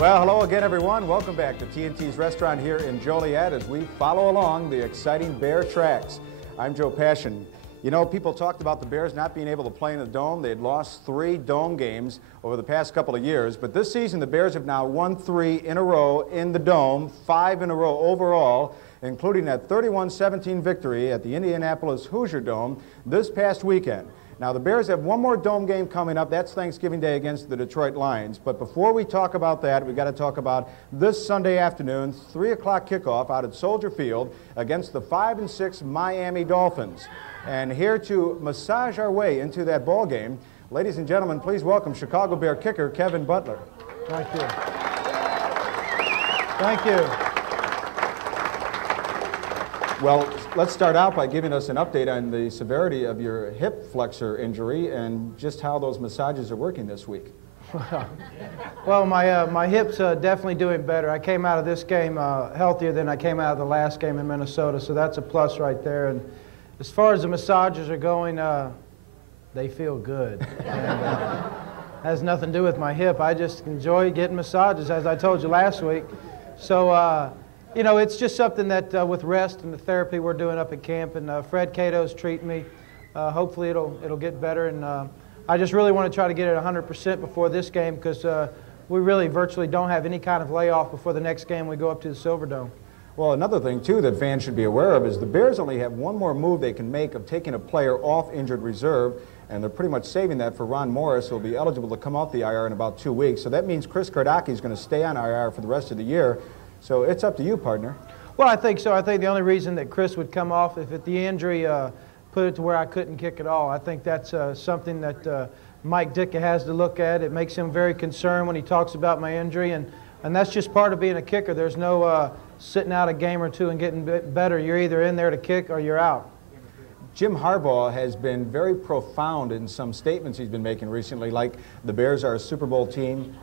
Well, hello again, everyone. Welcome back to TNT's restaurant here in Joliet as we follow along the exciting Bear tracks. I'm Joe Passion. You know, people talked about the Bears not being able to play in the Dome. They had lost 3 Dome games over the past couple of years, but this season the Bears have now won 3 in a row in the Dome, 5 in a row overall, including that 31-17 victory at the Indianapolis Hoosier Dome this past weekend. Now, the Bears have one more Dome game coming up. That's Thanksgiving Day against the Detroit Lions. But before we talk about that, we've got to talk about this Sunday afternoon, 3 o'clock kickoff out at Soldier Field against the 5-6 Miami Dolphins. And here to massage our way into that ball game, ladies and gentlemen, please welcome Chicago Bear kicker Kevin Butler. Thank you. Thank you. Well, let's start out by giving us an update on the severity of your hip flexor injury and just how those massages are working this week. Well, my hip's definitely doing better. I came out of this game healthier than I came out of the last game in Minnesota, so that's a plus right there. And as far as the massages are going, they feel good. And, has nothing to do with my hip. I just enjoy getting massages, as I told you last week. So, you know, it's just something that with rest and the therapy we're doing up at camp, and Fred Cato's treating me. Hopefully it'll get better, and I just really want to try to get it 100% before this game, because we really virtually don't have any kind of layoff before the next game we go up to the Silverdome. Well, another thing, too, that fans should be aware of is the Bears only have one more move they can make of taking a player off injured reserve, and they're pretty much saving that for Ron Morris, who will be eligible to come off the IR in about 2 weeks. So that means Chris Kardaki is going to stay on IR for the rest of the year. So it's up to you, partner. Well, I think so. I think the only reason that Chris would come off if the injury put it to where I couldn't kick at all. I think that's something that Mike Ditka has to look at. It makes him very concerned when he talks about my injury, and that's just part of being a kicker. There's no sitting out a game or two and getting better. You're either in there to kick or you're out. Jim Harbaugh has been very profound in some statements he's been making recently, like the Bears are a Super Bowl team,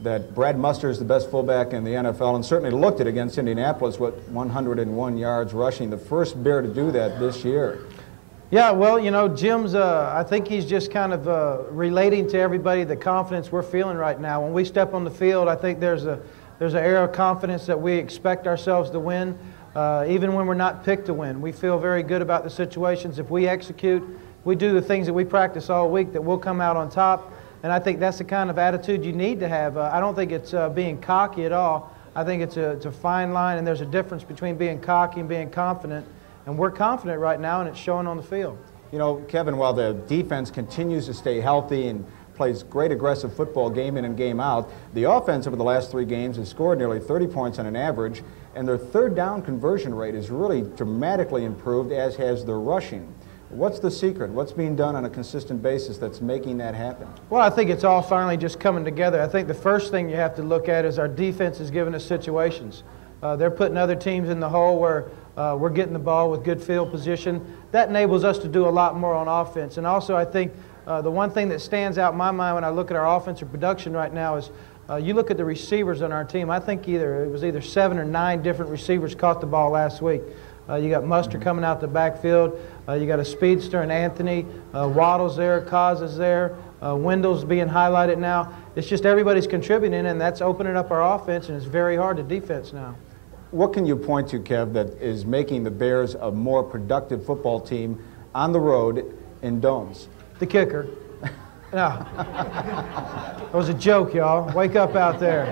that Brad Muster is the best fullback in the NFL, and certainly looked it against Indianapolis with 101 yards rushing, the first Bear to do that this year. Yeah, well, you know, Jim's, I think he's just kind of relating to everybody the confidence we're feeling right now. When we step on the field, I think there's an air of confidence that we expect ourselves to win, even when we're not picked to win. We feel very good about the situations. If we execute, we do the things that we practice all week, that we'll come out on top. And I think that's the kind of attitude you need to have. I don't think it's being cocky at all. I think it's a fine line, and there's a difference between being cocky and being confident. And we're confident right now, and it's showing on the field. You know, Kevin, while the defense continues to stay healthy and plays great aggressive football game in and game out, the offense over the last 3 games has scored nearly 30 points on an average, and their third down conversion rate has really dramatically improved, as has their rushing. What's the secret? What's being done on a consistent basis that's making that happen? Well, I think it's all finally just coming together. I think the first thing you have to look at is our defense is giving us situations. They're putting other teams in the hole where we're getting the ball with good field position. That enables us to do a lot more on offense. And also, I think the one thing that stands out in my mind when I look at our offensive production right now is you look at the receivers on our team. I think it was either 7 or 9 different receivers caught the ball last week. You got Muster coming out the backfield. You got a speedster in Anthony. Waddle's there. Kaz is there. Wendell's being highlighted now. It's just everybody's contributing, and that's opening up our offense, and it's very hard to defense now. What can you point to, Kev, that is making the Bears a more productive football team on the road in domes? The kicker. No. That was a joke, y'all. Wake up out there.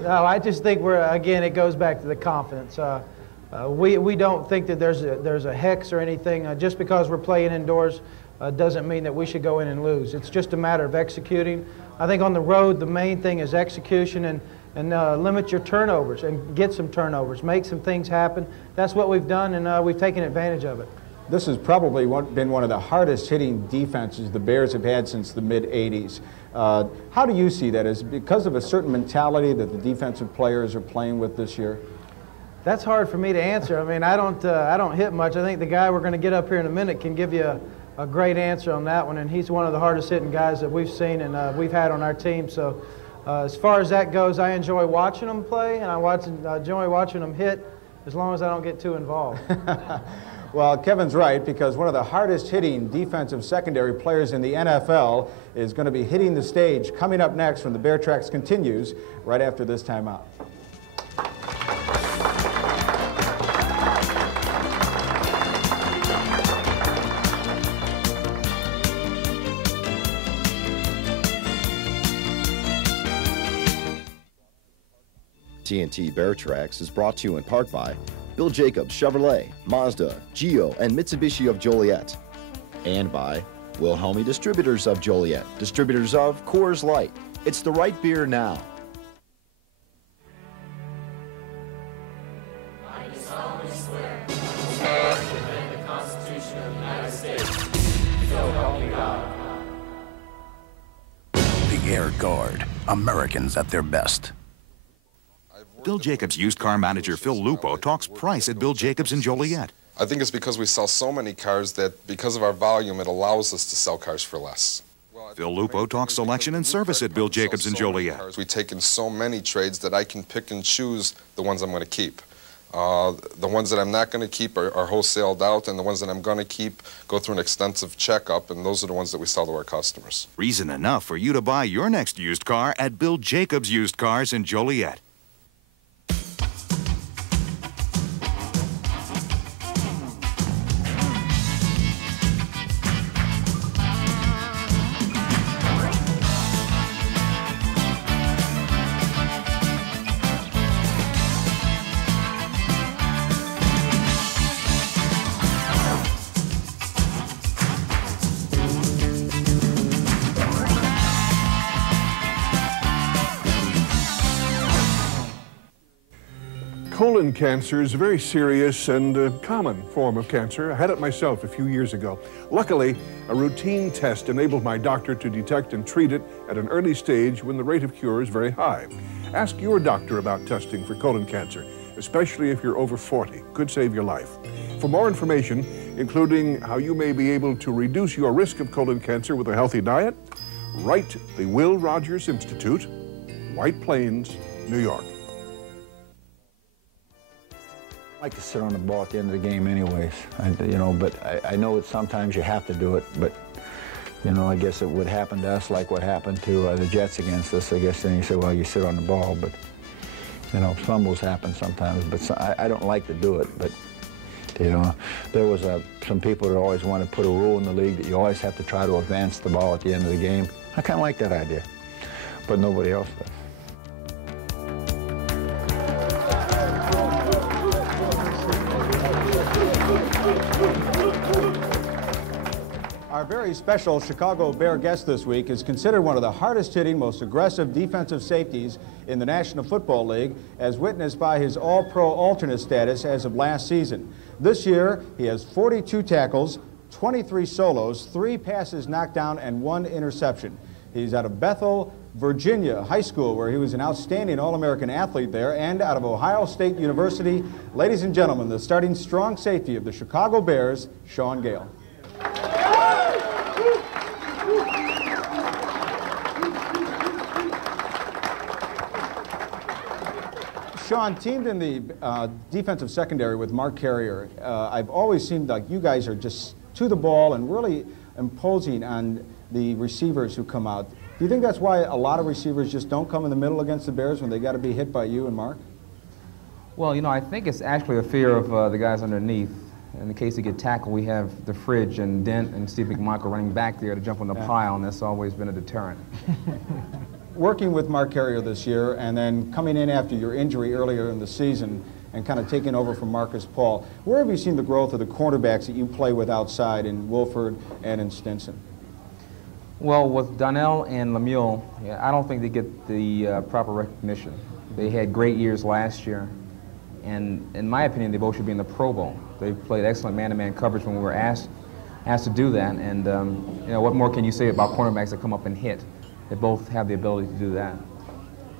No, I just think again, it goes back to the confidence. We don't think that there's a hex or anything. Just because we're playing indoors doesn't mean that we should go in and lose. It's just a matter of executing. I think on the road, the main thing is execution and limit your turnovers and get some turnovers, make some things happen. That's what we've done, and we've taken advantage of it. This has probably been one of the hardest hitting defenses the Bears have had since the mid-'80s. How do you see that? Is it because of a certain mentality that the defensive players are playing with this year? That's hard for me to answer. I mean, I don't hit much. I think the guy we're going to get up here in a minute can give you a great answer on that one, and he's one of the hardest hitting guys that we've seen and we've had on our team. So as far as that goes, I enjoy watching them play, and I enjoy watching them hit, as long as I don't get too involved. Well, Kevin's right, because one of the hardest hitting defensive secondary players in the NFL is going to be hitting the stage. Coming up next when the Bear Tracks continues right after this timeout. TNT Bear Tracks is brought to you in part by Bill Jacobs Chevrolet, Mazda, Geo, and Mitsubishi of Joliet. And by Wilhelmi Distributors of Joliet, distributors of Coors Light. It's the right beer now. I do solemnly swear to defend the Constitution of the United States. So help me God. The Air Guard, Americans at their best. Bill Jacobs used car manager Phil Lupo talks price at Bill Jacobs in Joliet. I think it's because we sell so many cars that because of our volume, it allows us to sell cars for less. Phil Lupo talks selection and service at Bill Jacobs in Joliet. We take in so many trades that I can pick and choose the ones I'm going to keep. The ones that I'm not going to keep are wholesaled out, and the ones that I'm going to keep go through an extensive checkup, and those are the ones that we sell to our customers. Reason enough for you to buy your next used car at Bill Jacobs Used Cars in Joliet. Colon cancer is a very serious and common form of cancer. I had it myself a few years ago. Luckily, a routine test enabled my doctor to detect and treat it at an early stage when the rate of cure is very high. Ask your doctor about testing for colon cancer, especially if you're over 40. Could save your life. For more information, including how you may be able to reduce your risk of colon cancer with a healthy diet, write the Will Rogers Institute, White Plains, New York. I like to sit on the ball at the end of the game anyways, but I know that sometimes you have to do it, but, I guess it would happen to us like what happened to the Jets against us. I guess then you say, well, you sit on the ball, but, fumbles happen sometimes, but I don't like to do it, but, there was some people that always wanted to put a rule in the league that you always have to try to advance the ball at the end of the game. I kind of like that idea, but nobody else does. Our very special Chicago Bear guest this week is considered one of the hardest-hitting, most aggressive defensive safeties in the National Football League, as witnessed by his All-Pro alternate status as of last season. This year, he has 42 tackles, 23 solos, 3 passes knocked down, and 1 interception. He's out of Bethel, Virginia High School, where he was an outstanding All-American athlete there, and out of Ohio State University. Ladies and gentlemen, the starting strong safety of the Chicago Bears, Shaun Gayle. Shaun, teamed in the defensive secondary with Mark Carrier, I've always seemed like you guys are just to the ball and really imposing on the receivers who come out. Do you think that's why a lot of receivers just don't come in the middle against the Bears when they got to be hit by you and Mark? Well, I think it's actually a fear of the guys underneath. In the case they get tackled, we have the Fridge and Dent and Steve McMichael running back there to jump on the pile, and that's always been a deterrent. Working with Mark Carrier this year and then coming in after your injury earlier in the season and kind of taking over from Marcus Paul, where have you seen the growth of the cornerbacks that you play with outside in Wolford and in Stinson? Well, with Donnell and Lemuel, I don't think they get the proper recognition. They had great years last year, and in my opinion, they both should be in the Pro Bowl. They played excellent man-to-man coverage when we were asked to do that, and what more can you say about cornerbacks that come up and hit? They both have the ability to do that.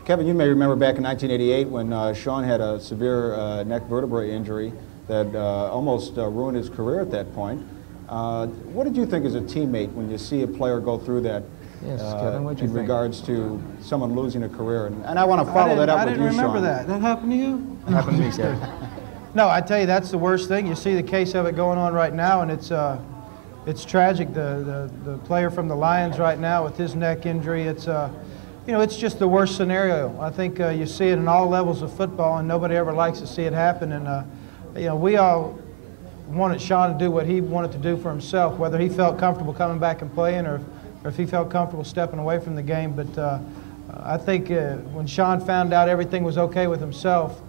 Kevin, you may remember back in 1988 when Shaun had a severe neck vertebrae injury that almost ruined his career at that point. What did you think as a teammate when you see a player go through that? Yes, Kevin, what did you think? In regards to someone losing a career, and I want to follow that up with you, Shaun. I didn't remember that. That happened to you? It happened to me, Kevin. No, I tell you, that's the worst thing. You see the case of it going on right now, and it's tragic. The player from the Lions right now with his neck injury, it's you know, it's just the worst scenario. I think you see it in all levels of football, and nobody ever likes to see it happen. And you know, we all wanted Shaun to do what he wanted to do for himself, whether he felt comfortable coming back and playing or if he felt comfortable stepping away from the game. But I think when Shaun found out everything was okay with himself,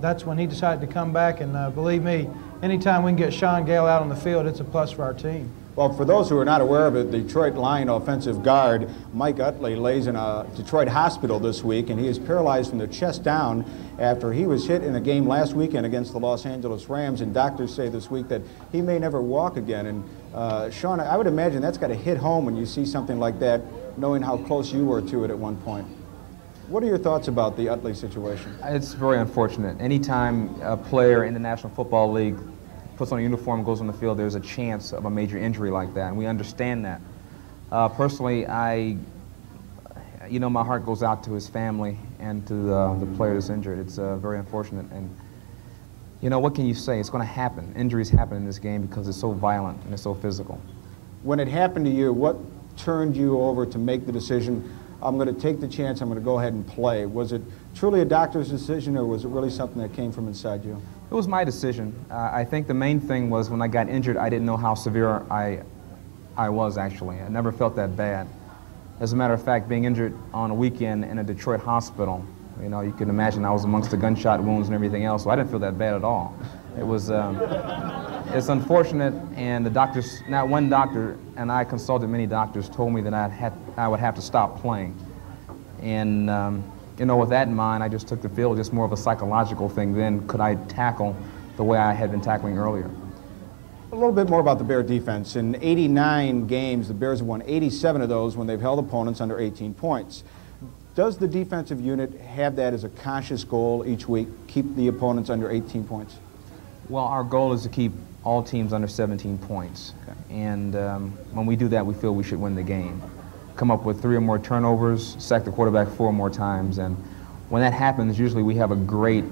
that's when he decided to come back. And believe me, anytime we can get Shaun Gayle out on the field, it's a plus for our team. Well, for those who are not aware of it, Detroit Lion offensive guard Mike Utley lays in a Detroit hospital this week, and he is paralyzed from the chest down after he was hit in a game last weekend against the Los Angeles Rams, and doctors say this week that he may never walk again. And Shaun, I would imagine that's got to hit home when you see something like that, knowing how close you were to it at one point. What are your thoughts about the Utley situation? It's very unfortunate. Anytime a player in the National Football League puts on a uniform and goes on the field, there's a chance of a major injury like that, and we understand that. Personally, you know, my heart goes out to his family and to the player that's injured. It's very unfortunate, and you know, what can you say? It's going to happen. Injuries happen in this game because it's so violent and it's so physical. When it happened to you, what turned you over to make the decision, I'm going to take the chance, I'm going to go ahead and play? Was it truly a doctor's decision, or was it really something that came from inside you? It was my decision. I think the main thing was when I got injured, I didn't know how severe I was actually. I never felt that bad. As a matter of fact, being injured on a weekend in a Detroit hospital, you know, you can imagine I was amongst the gunshot wounds and everything else, so I didn't feel that bad at all. It was, it's unfortunate, and the doctors, not one doctor, and I consulted many doctors, told me that I would have to stop playing. And you know, with that in mind, I just took the field, just more of a psychological thing than could I tackle the way I had been tackling earlier. A little bit more about the Bear defense. In 89 games, the Bears have won 87 of those when they've held opponents under 18 points. Does the defensive unit have that as a conscious goal each week, keep the opponents under 18 points? Well, our goal is to keep all teams under 17 points. Okay. And when we do that, we feel we should win the game. Come up with 3 or more turnovers, sack the quarterback 4 more times, and when that happens, usually we have a great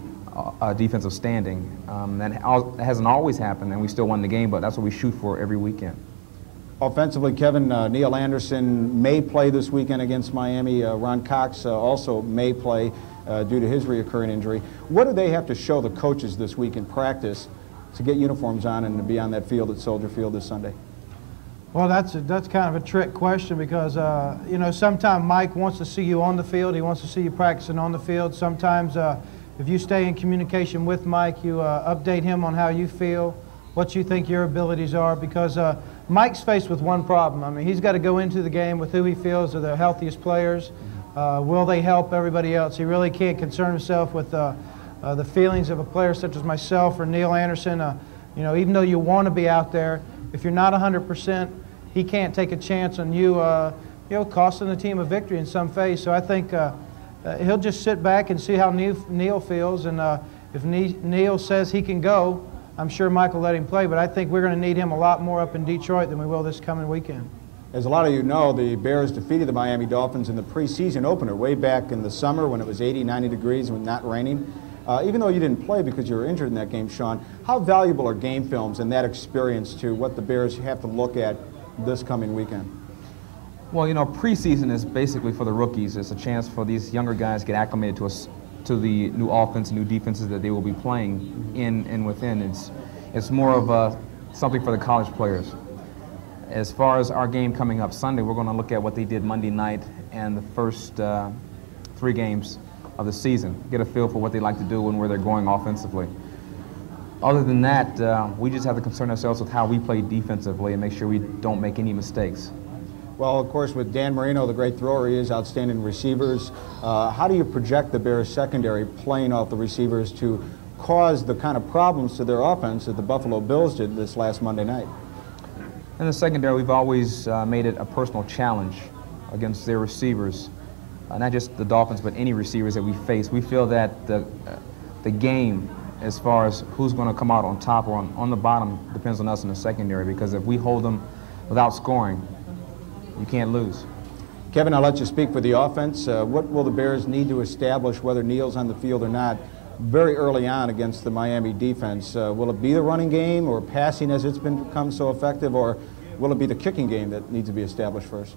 defensive standing. That hasn't always happened, and we still won the game, but that's what we shoot for every weekend. Offensively, Kevin, Neil Anderson may play this weekend against Miami. Ron Cox also may play due to his reoccurring injury. What do they have to show the coaches this week in practice to get uniforms on and to be on that field at Soldier Field this Sunday? Well, that's kind of a trick question because, you know, sometimes Mike wants to see you on the field. He wants to see you practicing on the field. Sometimes if you stay in communication with Mike, you update him on how you feel, what you think your abilities are, because Mike's faced with one problem. I mean, he's got to go into the game with who he feels are the healthiest players. Will they help everybody else? He really can't concern himself with the feelings of a player such as myself or Neil Anderson. You know, even though you want to be out there, if you're not 100%, he can't take a chance on you, you know, costing the team a victory in some phase. So I think he'll just sit back and see how Neil feels, and if Neil says he can go, I'm sure Mike will let him play, but I think we're going to need him a lot more up in Detroit than we will this coming weekend. As a lot of you know, the Bears defeated the Miami Dolphins in the preseason opener way back in the summer when it was 80, 90 degrees and not raining. Even though you didn't play because you were injured in that game, Shaun, how valuable are game films and that experience to what the Bears have to look at this coming weekend? Well, you know, preseason is basically for the rookies. It's a chance for these younger guys to get acclimated to the new offense and new defenses that they will be playing in and within. It's more of something for the college players. As far as our game coming up Sunday, we're going to look at what they did Monday night and the first 3 games of the season, get a feel for what they like to do and where they're going offensively. Other than that, we just have to concern ourselves with how we play defensively and make sure we don't make any mistakes. Well, of course, with Dan Marino, the great thrower he is, outstanding receivers, how do you project the Bears secondary playing off the receivers to cause the kind of problems to their offense that the Buffalo Bills did this last Monday night? In the secondary, we've always made it a personal challenge against their receivers, not just the Dolphins, but any receivers that we face. We feel that the game, as far as who's going to come out on top or on the bottom, depends on us in the secondary, because if we hold them without scoring, you can't lose. Kevin, I'll let you speak for the offense. What will the Bears need to establish, whether Neil's on the field or not, very early on against the Miami defense. Will it be the running game or passing as it's become so effective, or will it be the kicking game that needs to be established first?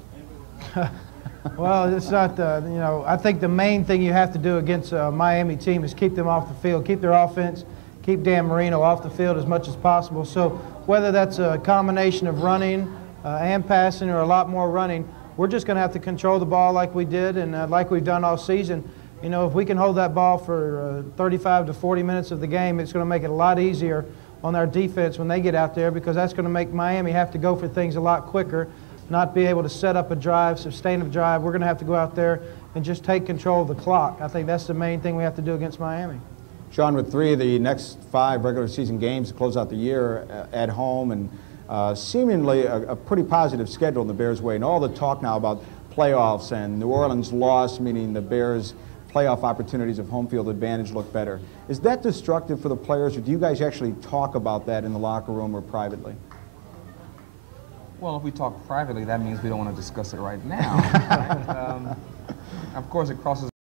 Well, it's not, you know, I think the main thing you have to do against a Miami team is keep them off the field, keep their offense, keep Dan Marino off the field as much as possible. So whether that's a combination of running and passing or a lot more running, we're just going to have to control the ball like we did and like we've done all season. You know, if we can hold that ball for 35 to 40 minutes of the game, it's going to make it a lot easier on our defense when they get out there, because that's going to make Miami have to go for things a lot quicker, not be able to set up a drive, sustain a drive. We're going to have to go out there and just take control of the clock. I think that's the main thing we have to do against Miami. Shaun, with 3 of the next 5 regular season games to close out the year at home, and seemingly a pretty positive schedule in the Bears' way, and all the talk now about playoffs and New Orleans loss, meaning the Bears' playoff opportunities of home field advantage look better. Is that destructive for the players, or do you guys actually talk about that in the locker room or privately? Well, if we talk privately, that means we don't want to discuss it right now. Right? Of course, it crosses